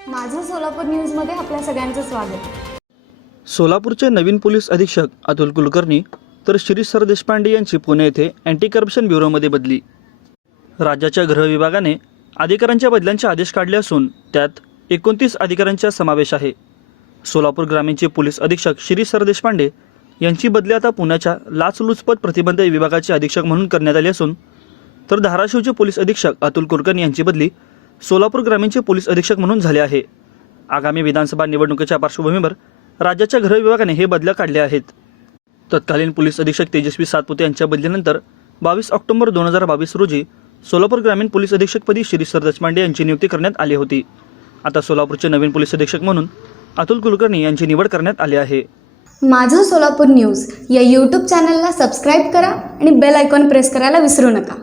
सोलापूर न्यूजमध्ये आपल्या सगळ्यांचं स्वागत. सोलापूरचे नवीन पोलीस अधीक्षक अतुल कुलकर्णी तर श्री सर देशपांडे यांची पुणे येथे अँटी करप्शन ब्युरोमध्ये बदली. राज्याच्या गृह विभागाने अधिकाऱ्यांच्या बदल्यांचे आदेश काढले असून त्यात एकोणतीस अधिकाऱ्यांचा समावेश आहे. सोलापूर ग्रामीणचे पोलीस अधीक्षक श्री सर देशपांडे यांची बदली आता पुण्याच्या लाचलुचपत प्रतिबंध विभागाचे अधीक्षक म्हणून करण्यात आली असून तर धाराशिवचे पोलीस अधीक्षक अतुल कुलकर्णी यांची बदली सोलापूर ग्रामीणचे पोलीस अधीक्षक म्हणून झाले आहे. आगामी विधानसभा निवडणुकीच्या पार्श्वभूमीवर राज्याच्या गृह विभागाने हे बदल्या काढले आहेत. तत्कालीन पोलीस अधीक्षक तेजस्वी सातपुते यांच्या बदलीनंतर बावीस ऑक्टोबर दोन हजार बावीस रोजी सोलापूर ग्रामीण पोलीस अधीक्षकपदी श्री सर देशपांडे यांची नियुक्ती करण्यात आली होती. आता सोलापूरचे नवीन पोलीस अधीक्षक म्हणून अतुल कुलकर्णी यांची निवड करण्यात आली आहे. माझं सोलापूर न्यूज या यूट्यूब चॅनलला सबस्क्राईब करा आणि बेल आयकॉन प्रेस करायला विसरू नका.